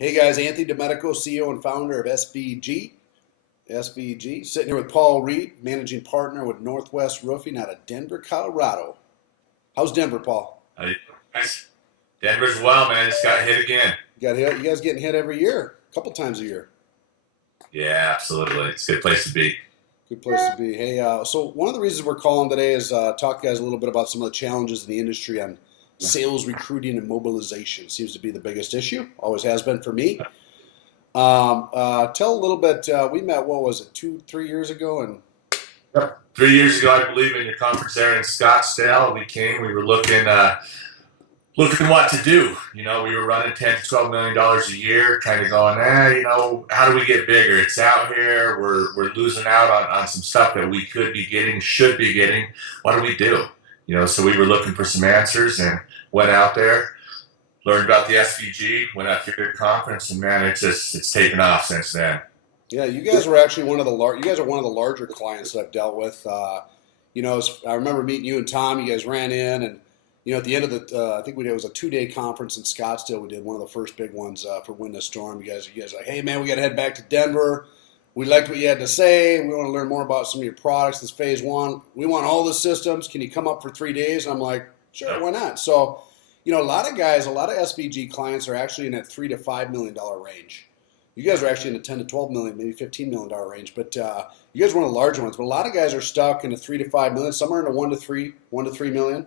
Hey guys, Anthony Domenico, CEO and founder of SVG. SVG, sitting here with Paul Reed, managing partner with Northwest Roofing out of Denver, Colorado. How's Denver, Paul? Hey, guys. Denver's well, man. It's got hit again. You got hit? You guys getting hit every year, a couple times a year. Yeah, absolutely. It's a good place to be. Good place to be. Hey, so one of the reasons we're calling today is talk to you guys a little bit about some of the challenges in the industry on sales, recruiting, and mobilization. Seems to be the biggest issue. Always has been for me. Tell a little bit. We met. What was it? 3 years ago, and Yep. 3 years ago, I believe, in your conference there in Scottsdale, we came. We were looking what to do. We were running $10 to $12 million a year, kind of going, how do we get bigger? It's out here. We're losing out on some stuff that we could be getting, should be getting. What do we do? So we were looking for some answers and went out there, learned about the SVG, went out to your conference, and man, it's taken off since then. yeah, you guys were actually one of the You guys are one of the larger clients that I've dealt with. I remember meeting you and Tom. You guys ran in, and at the end of I think it was a 2-day conference in Scottsdale. We did one of the first big ones for Wind the Storm. You guys were like, hey man, we got to head back to Denver. We liked what you had to say. We want to learn more about some of your products. This phase one. We want all the systems. Can you come up for 3 days? And I'm like, sure, why not? So, a lot of guys, a lot of SVG clients are actually in that $3 to $5 million range. You guys are actually in the 10 to 12 million, maybe $15 million range. But you guys are one of the larger ones. But a lot of guys are stuck in the 3 to 5 million. Some are in the 1 to 3 million.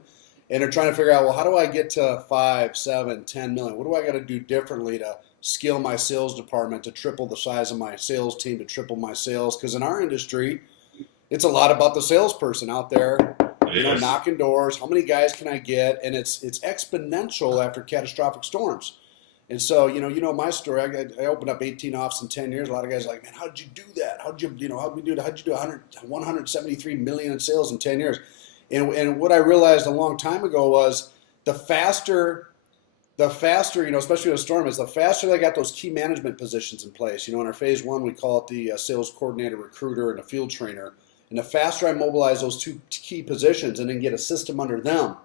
And they're trying to figure out, well, how do I get to 5, 7, 10 million? What do I got to do differently to scale my sales department, to triple the size of my sales team, to triple my sales? Because in our industry, it's a lot about the salesperson out there, It is. knocking doors. How many guys can I get? And it's exponential after catastrophic storms. And so, my story. I opened up 18 offices in 10 years. A lot of guys are like, man, how did you do that? How'd you do it? How'd you do 173 million in sales in 10 years? And what I realized a long time ago was the faster, especially with a storm, is the faster they got those key management positions in place. In our phase one, we call it the sales coordinator, recruiter, and a field trainer. And the faster I mobilize those two key positions and then get a system under them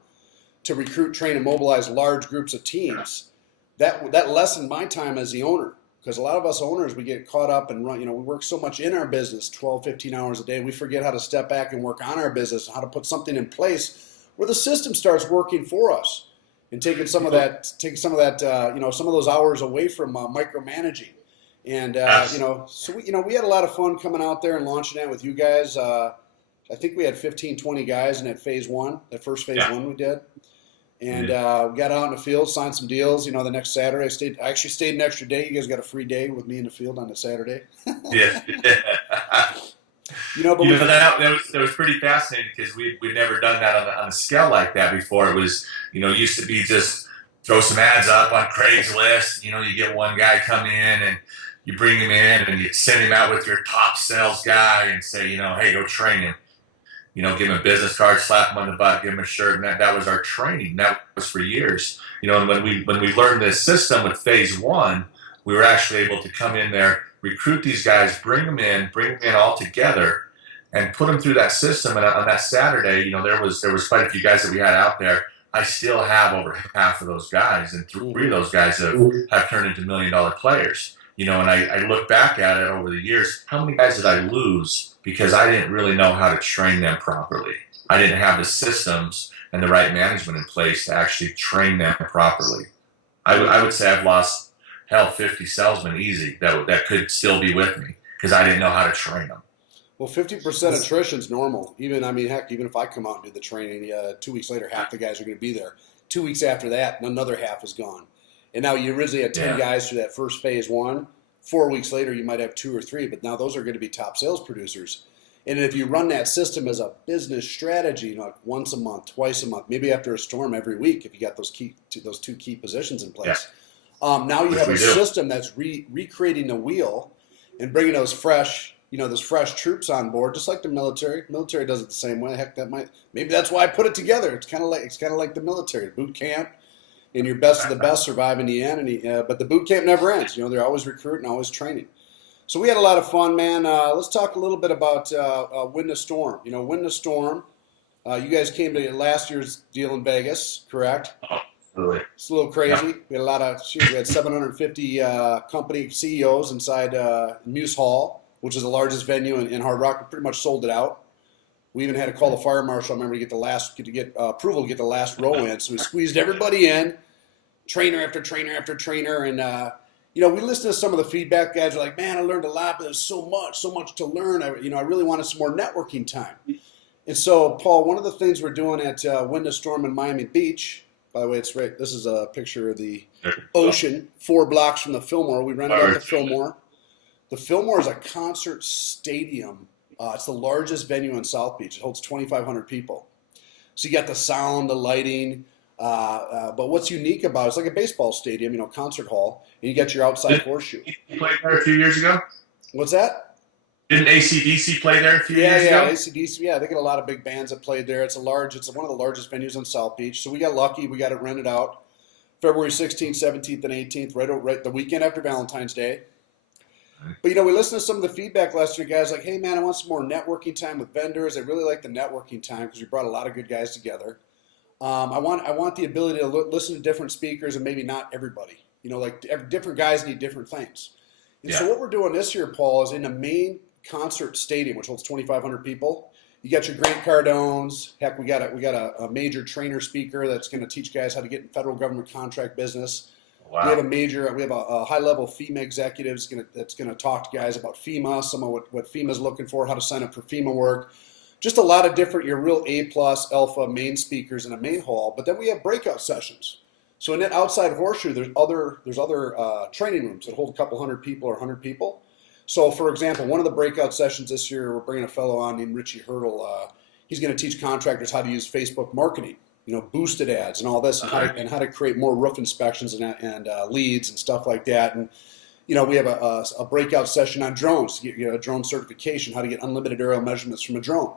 to recruit, train, and mobilize large groups of teams, that lessened my time as the owner. Because a lot of us owners, we get caught up and run, we work so much in our business, 12, 15 hours a day, we forget how to step back and work on our business and how to put something in place where the system starts working for us and taking some of that, some of those hours away from micromanaging. And, so we had a lot of fun coming out there and launching that with you guys. I think we had 15, 20 guys in that phase one, that first phase Yeah. one we did. And Yeah. we got out in the field, signed some deals. The next Saturday, I actually stayed an extra day. You guys got a free day with me in the field on the Saturday. Yeah. But we, That was pretty fascinating because we'd never done that on a scale like that before. It was, used to be just throw some ads up on Craigslist. You get one guy come in and you bring him in and you send him out with your top sales guy and say, hey, go train him. Give him a business card, slap him on the butt, give him a shirt, and that was our training. That was for years. And when we learned this system with phase one, we were actually able to come in there, recruit these guys, bring them in all together, and put them through that system. And on that Saturday, there was quite a few guys that we had out there. I still have over half of those guys, and three of those guys have turned into $1 million players. And I look back at it over the years, how many guys did I lose because I didn't really know how to train them properly? I didn't have the systems and the right management in place to actually train them properly. I would say I've lost, 50 salesmen easy that could still be with me because I didn't know how to train them. well, 50% attrition is normal. Heck, even if I come out and do the training, 2 weeks later, half the guys are going to be there. 2 weeks after that, another half is gone. And now you originally had 10 Yeah. guys through that first phase one. 4 weeks later, you might have 2 or 3, but now those are going to be top sales producers. And if you run that system as a business strategy, like once a month, twice a month, maybe after a storm every week, if you got those two key positions in place, now you Which have we a do. system that's recreating the wheel and bringing those fresh, those fresh troops on board, just like the military. Military does it the same way. Heck, maybe that's why I put it together. It's kind of like the military boot camp. And your best of the best survive in the end. But the boot camp never ends. They're always recruiting, always training. So we had a lot of fun, man. Let's talk a little bit about Wind the Storm. Wind the Storm. You guys came to last year's deal in Vegas, correct? Absolutely. It's a little crazy. Yep. We had a lot of, we had 750 company CEOs inside Muse Hall, which is the largest venue in Hard Rock. We pretty much sold it out. We even had to call the fire marshal, I remember, to get approval to get the last row in. So we squeezed everybody in, trainer after trainer after trainer. And, we listened to some of the feedback. Guys are like, man, I learned a lot, but there's so much to learn. I really wanted some more networking time. And so, Paul, one of the things we're doing at Wind and Storm in Miami Beach, by the way, it's right. This is a picture of the ocean, 4 blocks from the Fillmore. We rented out the Fillmore. The Fillmore is a concert stadium. It's the largest venue in South Beach. It holds 2,500 people. So you got the sound, the lighting. But what's unique about it, it's like a baseball stadium, concert hall, and you got your outside horseshoe. You played there a few years ago? What's that? Didn't AC/DC play there a few years ago? Yeah, AC/DC. Yeah, they get a lot of big bands that played there. It's one of the largest venues in South Beach. So we got lucky. We got it rented out February 16th, 17th, and 18th, right the weekend after Valentine's Day. But, we listened to some of the feedback last year. Guys like, hey, man, I want some more networking time with vendors. I really like the networking time because we brought a lot of good guys together. I want the ability to listen to different speakers and maybe not everybody. Different guys need different things. And so what we're doing this year, Paul, is in the main concert stadium, which holds 2,500 people. You got your Grant Cardones. Heck, we got a major trainer speaker that's going to teach guys how to get in federal government contract business. Wow. We have a high-level FEMA executive that's going to talk to guys about FEMA, some of what FEMA's looking for, how to sign up for FEMA work. Just a lot of different, your real A-plus alpha main speakers in a main hall. But then we have breakout sessions. So in that outside horseshoe, there's other training rooms that hold a couple hundred people or 100 people. So, for example, one of the breakout sessions this year, we're bringing a fellow on named Richie Hurdle. He's going to teach contractors how to use Facebook marketing, boosted ads and all this, and how to create more roof inspections and leads and stuff like that. And we have a breakout session on drones to get a drone certification, how to get unlimited aerial measurements from a drone,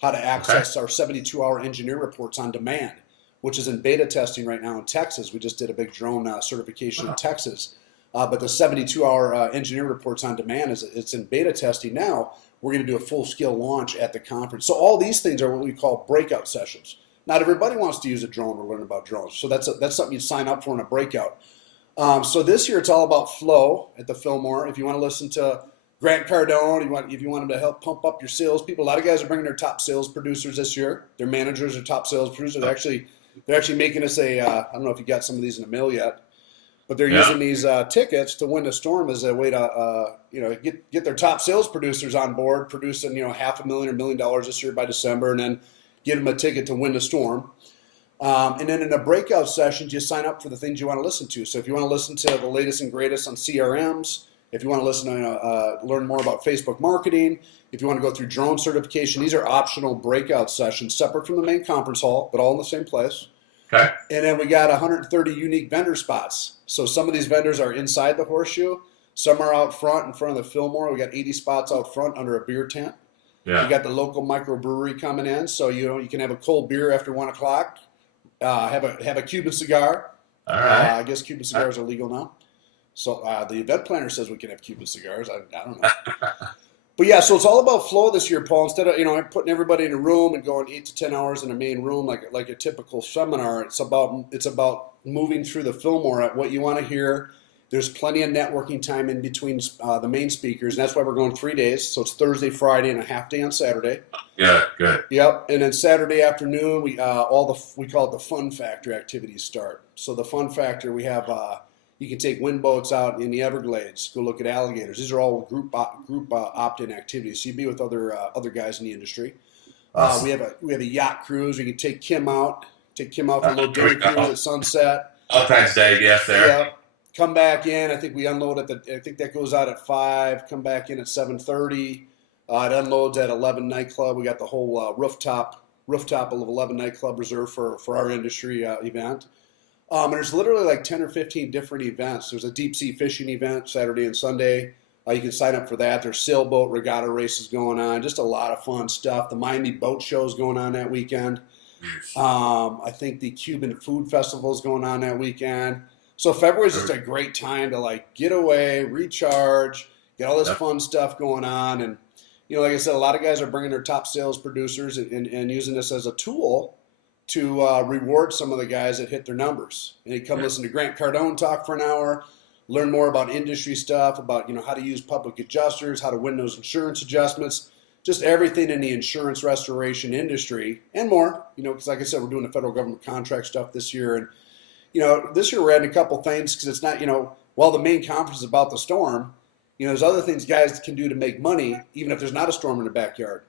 how to access our 72-hour engineer reports on demand, which is in beta testing right now in Texas. We just did a big drone certification in Texas. But the 72-hour engineer reports on demand, it's in beta testing now. We're going to do a full-scale launch at the conference. So all these things are what we call breakout sessions. Not everybody wants to use a drone or learn about drones. So that's something you sign up for in a breakout. So this year it's all about flow at the Fillmore. If you want to listen to Grant Cardone, if you want them to help pump up your sales people, a lot of guys are bringing their top sales producers this year. Their managers are top sales producers. They're actually making us I don't know if you got some of these in the mail yet, but they're using these tickets to Win the Storm as a way to get their top sales producers on board, producing $500,000 or $1 million this year by December, and then give them a ticket to Win the Storm. And then in the breakout sessions, you sign up for the things you want to listen to. So if you want to listen to the latest and greatest on CRMs, if you want to listen to learn more about Facebook marketing, if you want to go through drone certification, these are optional breakout sessions separate from the main conference hall, but all in the same place. Okay. And then we got 130 unique vendor spots. So some of these vendors are inside the horseshoe. Some are out front in front of the Fillmore. We got 80 spots out front under a beer tent. Yeah. You got the local microbrewery coming in, so you can have a cold beer after 1 o'clock. Have a Cuban cigar. All right. I guess Cuban cigars are legal now. So the event planner says we can have Cuban cigars. I don't know. But yeah, so it's all about flow this year, Paul. Instead of putting everybody in a room and going 8 to 10 hours in a main room like a typical seminar, it's about moving through the Fillmore at what you want to hear. There's plenty of networking time in between the main speakers, and that's why we're going 3 days. So it's Thursday, Friday, and a half day on Saturday. Yeah, good. Yep, and then Saturday afternoon, we call it the Fun Factor activities start. So the Fun Factor, we have you can take wind boats out in the Everglades, go look at alligators. These are all group opt-in activities. So you'd be with other guys in the industry. Awesome. We have a yacht cruise. We can take Kim out for a little dinner cruise at sunset. Valentine's Day, yes, there. Yep. Come back in. I think we unload I think that goes out at 5. Come back in at 7:30. It unloads at 11 nightclub. We got the whole rooftop of 11 nightclub reserved for our industry event. And there's literally like 10 or 15 different events. There's a deep sea fishing event Saturday and Sunday. You can sign up for that. There's sailboat regatta races going on. Just a lot of fun stuff. The Miami Boat Show is going on that weekend. I think the Cuban Food Festival is going on that weekend. So February is just a great time to get away, recharge, get all this fun stuff going on. And, like I said, a lot of guys are bringing their top sales producers and using this as a tool to reward some of the guys that hit their numbers. And he'd come listen to Grant Cardone talk for an hour, learn more about industry stuff, about how to use public adjusters, how to win those insurance adjustments, just everything in the insurance restoration industry and more. Because like I said, we're doing the federal government contract stuff this year, and this year we're adding a couple things because it's not while the main conference is about the storm, there's other things guys can do to make money even if there's not a storm in the backyard.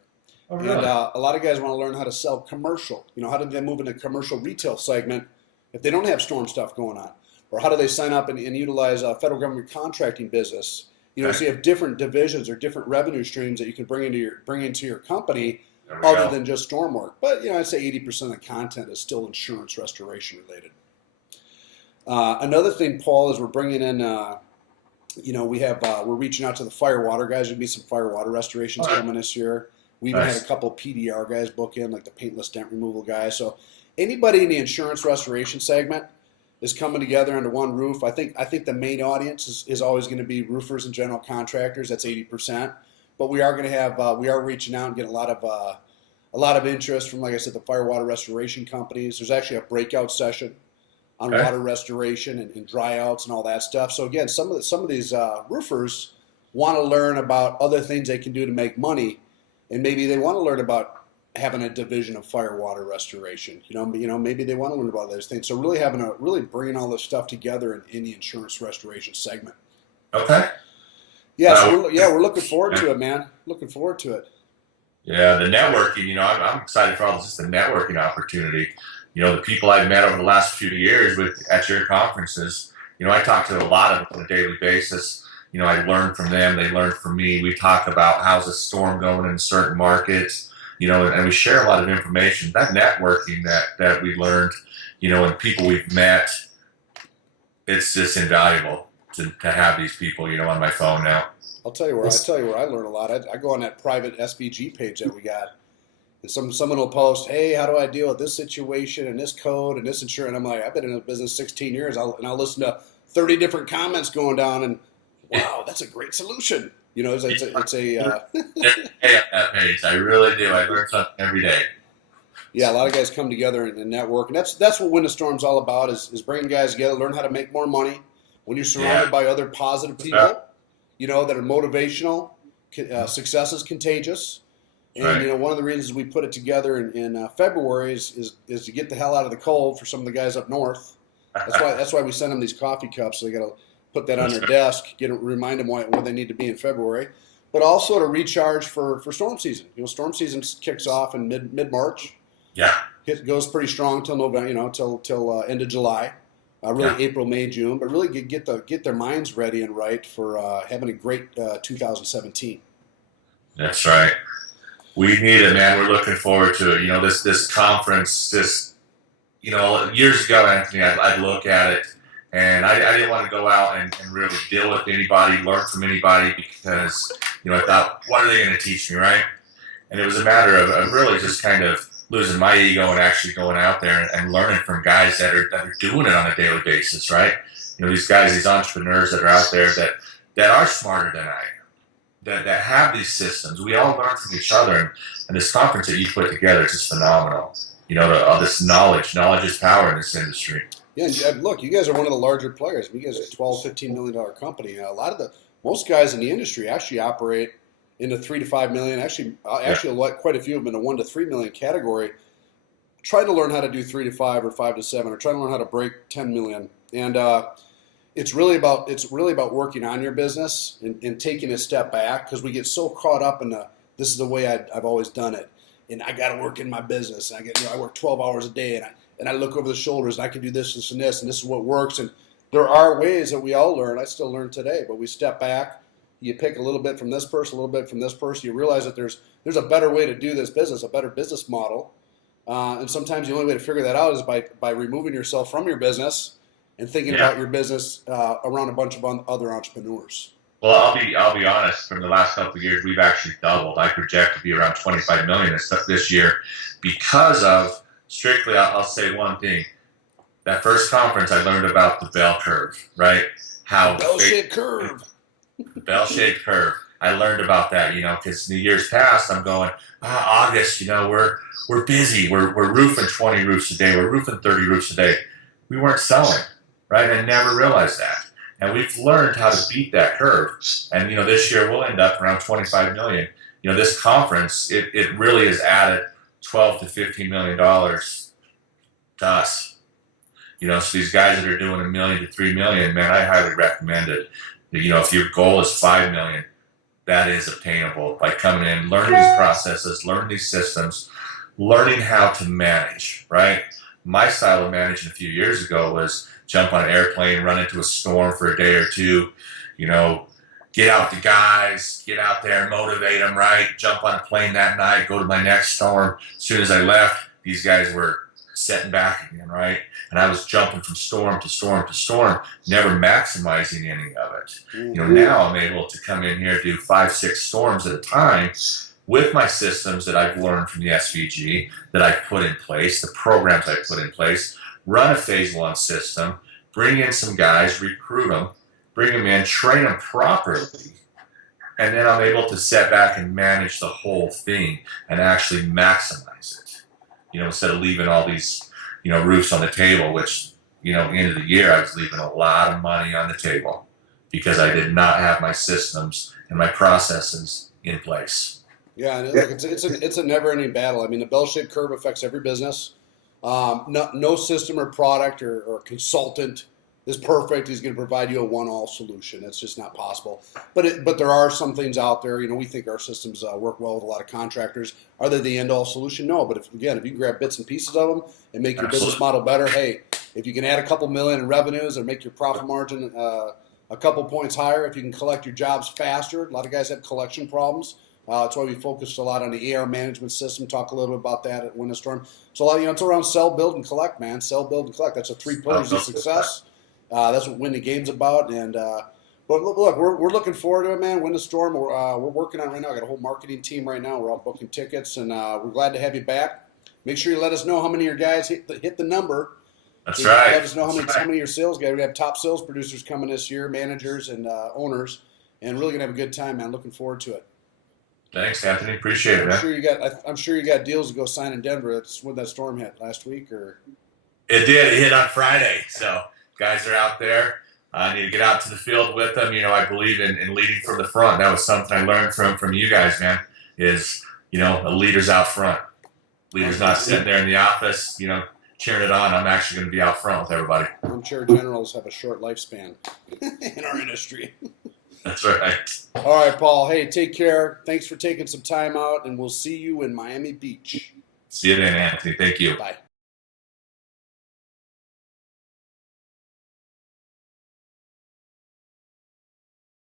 Oh, really? And a lot of guys want to learn how to sell commercial. How do they move into the commercial retail segment if they don't have storm stuff going on? Or how do they sign up and utilize a federal government contracting business? So you have different divisions or different revenue streams that you can bring into your company other than just storm work. But I'd say 80% of the content is still insurance restoration related. Another thing, Paul, is we're bringing in. We're reaching out to the fire water guys. There'll be some fire water restorations coming this year. We even had a couple PDR guys book in, like the painless dent removal guys. So anybody in the insurance restoration segment is coming together under one roof. I think the main audience is always going to be roofers and general contractors. That's 80%. But we are going to have we are reaching out and getting a lot of interest from, like I said, the fire water restoration companies. There's actually a breakout session on water restoration and dry outs and all that stuff. So again, some of these roofers want to learn about other things they can do to make money. And maybe they want to learn about having a division of fire water restoration. Maybe they want to learn about those things. So really bringing all this stuff together in the insurance restoration segment. Okay. Yeah, we're looking forward to it, man. Looking forward to it. Yeah, the networking. I'm excited for all this, the networking opportunity. The people I've met over the last few years at your conferences. I talk to a lot of them on a daily basis. I learn from them, they learn from me. We talk about how's the storm going in certain markets, and we share a lot of information. That networking that we learned, and people we've met, it's just invaluable to have these people, on my phone now. I'll tell you where I learn a lot. I go on that private SVG page that we got, and someone will post, "Hey, how do I deal with this situation and this code and this insurance?" And I'm like, I've been in the business 16 years, and I'll listen to 30 different comments going down, and wow, that's a great solution. It's a that page. I really do. I learn something every day. Yeah, a lot of guys come together and network, and that's what Win the Storm's all about, is bringing guys together, learn how to make more money. When you're surrounded by other positive people, that are motivational, success is contagious. And one of the reasons we put it together in February is to get the hell out of the cold for some of the guys up north. That's why we send them these coffee cups. So they got to put that on their desk, remind them where they need to be in February, but also to recharge for storm season. Storm season kicks off in mid-March. Yeah, it goes pretty strong till November, till end of July, April, May, June. But really get their minds ready and right for having a great 2017. That's right. We need it, man. We're looking forward to it. This conference. Years ago, Anthony, I'd look at it. And I didn't want to go out and really deal with anybody, learn from anybody, because, I thought, what are they going to teach me, right? And it was a matter of really just kind of losing my ego and actually going out there and learning from guys that are doing it on a daily basis, right? These guys, these entrepreneurs that are out there that are smarter than I am, that have these systems. We all learn from each other. And this conference that you put together is just phenomenal. All this knowledge is power in this industry. Yeah, and look, you guys are one of the larger players. You guys are a $12, $15 million company. Most guys in the industry actually operate in the $3 to $5 million. Actually, quite a few of them in the $1 to $3 million category. Try to learn how to do 3 to 5 or 5 to 7, or try to learn how to break 10 million. And it's really about working on your business and taking a step back, because we get so caught up in this is the way I've always done it, and I got to work in my business. And I work 12 hours a day, and I look over the shoulders, and I can do this and this is what works. And there are ways that we all learn. I still learn today, but we step back. You pick a little bit from this person, a little bit from this person. You realize that there's a better way to do this business, a better business model. And sometimes the only way to figure that out is by removing yourself from your business and thinking about your business around a bunch of other entrepreneurs. Well, I'll be honest. From the last couple of years, we've actually doubled. I project to be around 25 million this year because of. Strictly, I'll say one thing. That first conference, I learned about the bell curve, right? Bell-shaped curve. The bell-shaped curve. I learned about that, because in the years past, I'm going, August, we're busy. We're roofing 20 roofs a day. We're roofing 30 roofs a day. We weren't selling, right? I never realized that. And we've learned how to beat that curve. And, this year we'll end up around 25 million. This conference, it really has added 12 to $15 million to us. So these guys that are doing $1 million to $3 million, man, I highly recommend it. If your goal is 5 million, that is obtainable by coming in, learning these processes, learning these systems, learning how to manage, right? My style of managing a few years ago was jump on an airplane, run into a storm for a day or two, get out the guys, get out there, motivate them, right? Jump on a plane that night, go to my next storm. As soon as I left, these guys were setting back again, right? And I was jumping from storm to storm to storm, never maximizing any of it. Now I'm able to come in here, do 5, 6 storms at a time with my systems that I've learned from the SVG, that I've put in place, the programs I've put in place, run a phase 1 system, bring in some guys, recruit them, bring them in, train them properly, and then I'm able to set back and manage the whole thing and actually maximize it. Instead of leaving all these, roofs on the table, which, end of the year, I was leaving a lot of money on the table because I did not have my systems and my processes in place. Yeah, and look, it's a never-ending battle. I mean, the bell-shaped curve affects every business. No system or product or consultant is perfect. He's going to provide you a one-all solution. It's just not possible. But there are some things out there. We think our systems work well with a lot of contractors. Are they the end-all solution? No. But if you grab bits and pieces of them and make your business model better, hey, if you can add a couple million in revenues and make your profit margin a couple points higher, if you can collect your jobs faster, a lot of guys have collection problems. That's why we focused a lot on the AR management system. Talk a little bit about that at Windstorm. So it's around sell, build, and collect, man. Sell, build, and collect. That's the 3 pillars of success. That's what Win the Game's about. And but look, we're looking forward to it, man. Win the Storm. We're working on it right now. I got a whole marketing team right now. We're all booking tickets, and we're glad to have you back. Make sure you let us know how many of your guys hit the number. That's right. Let us know how many of your sales guys. We have top sales producers coming this year, managers and owners, and really gonna have a good time, man. Looking forward to it. Thanks, Anthony. Appreciate it, man. I'm sure you got deals to go sign in Denver. That's when that storm hit last week, or it did. It hit on Friday. So guys are out there. I need to get out to the field with them. I believe in leading from the front. That was something I learned from you guys, man. Is a leader's out front. Leader's not sitting there in the office, cheering it on. I'm actually going to be out front with everybody. I'm sure generals have a short lifespan in our industry. That's right. All right, Paul. Hey, take care. Thanks for taking some time out, and we'll see you in Miami Beach. See you then, Anthony. Thank you. Bye.